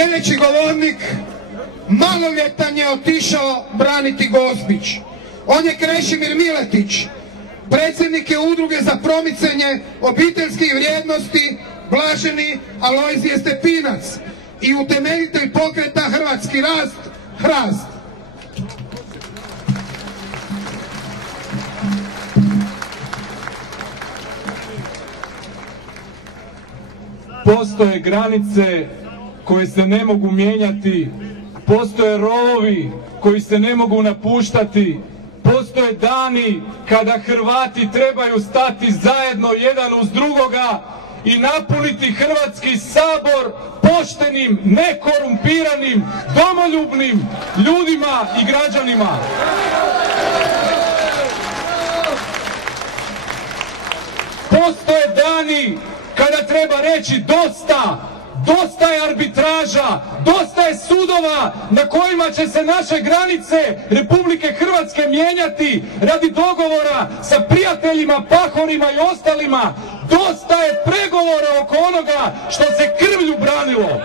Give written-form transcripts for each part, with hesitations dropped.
Sljedeći govornik maloljetan je otišao braniti Gospić. On je Krešimir Miletić, predsjednik je udruge za promicanje obiteljskih vrijednosti Blaženi Alojzije Stepinac i utemeljitelj pokreta Hrvatski rast, HRAST. Postoje granice koje se ne mogu mijenjati, postoje rovovi koji se ne mogu napuštati, postoje dani kada Hrvati trebaju stati zajedno jedan uz drugoga i napuniti Hrvatski sabor poštenim, nekorumpiranim, domoljubnim ljudima i građanima. Postoje dani kada treba reći dosta, dosta je arbitraža, dosta je sudova na kojima će se naše granice Republike Hrvatske mijenjati radi dogovora sa prijateljima, pahorima i ostalima. Dosta je pregovora oko onoga što se krvlju branilo.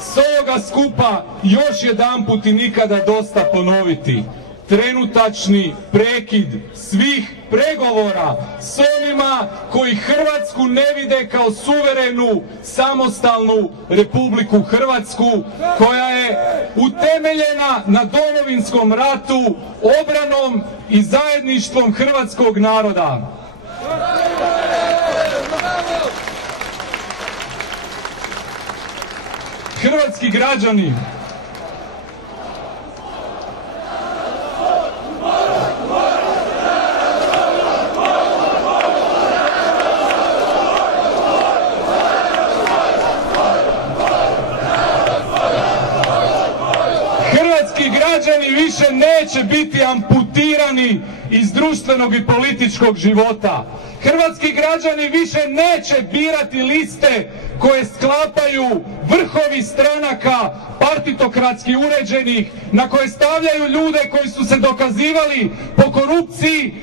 S ovoga skupa još jedanput i nikada dosta ponoviti. Trenutačni prekid svih pregovora s onima koji Hrvatsku ne vide kao suverenu, samostalnu Republiku Hrvatsku koja je utemeljena na Domovinskom ratu, obranom i zajedništvom hrvatskog naroda. Hrvatski građani, građani više neće biti amputirani iz društvenog i političkog života. Hrvatski građani više neće birati liste koje sklapaju vrhovi stranaka partitokratski uređenih, na koje stavljaju ljude koji su se dokazivali po korupciji,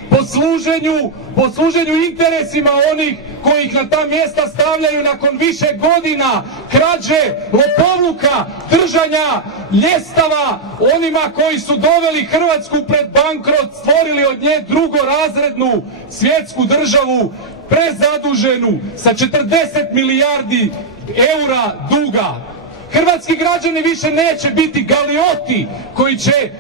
po služenju interesima onih koji ih na ta mjesta stavljaju nakon više godina krađe, lopovluka, držanja ljestava onima koji su doveli Hrvatsku pred bankrot, stvorili od nje drugorazrednu svjetsku državu, prezaduženu sa 40 milijardi eura duga. Hrvatski građani više neće biti galioti koji će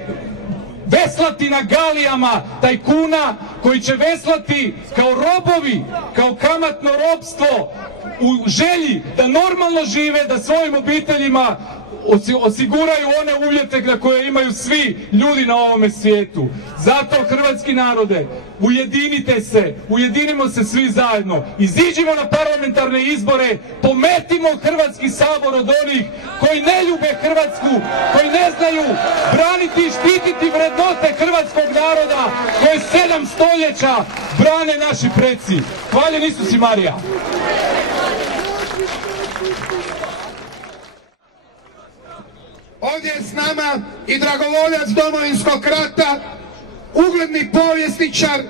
veslati na galijama tajkuna, koji će veslati kao robovi, kao kamatno ropstvo u želji da normalno žive, da svojim obiteljima osiguraju one uvjete na koje imaju svi ljudi na ovome svijetu. Zato, hrvatski narode, ujedinite se, ujedinimo se svi zajedno, iziđimo na parlamentarne izbore, pometimo Hrvatski sabor od onih koji ne ljube Hrvatsku, koji ne znaju braniti i štititi vrednote hrvatskog naroda koje 7 stoljeća brane naši preci. Hvaljen Isus i Marija! Ovdje je s nama i dragovoljac Domovinskog rata, ugledni povjesničar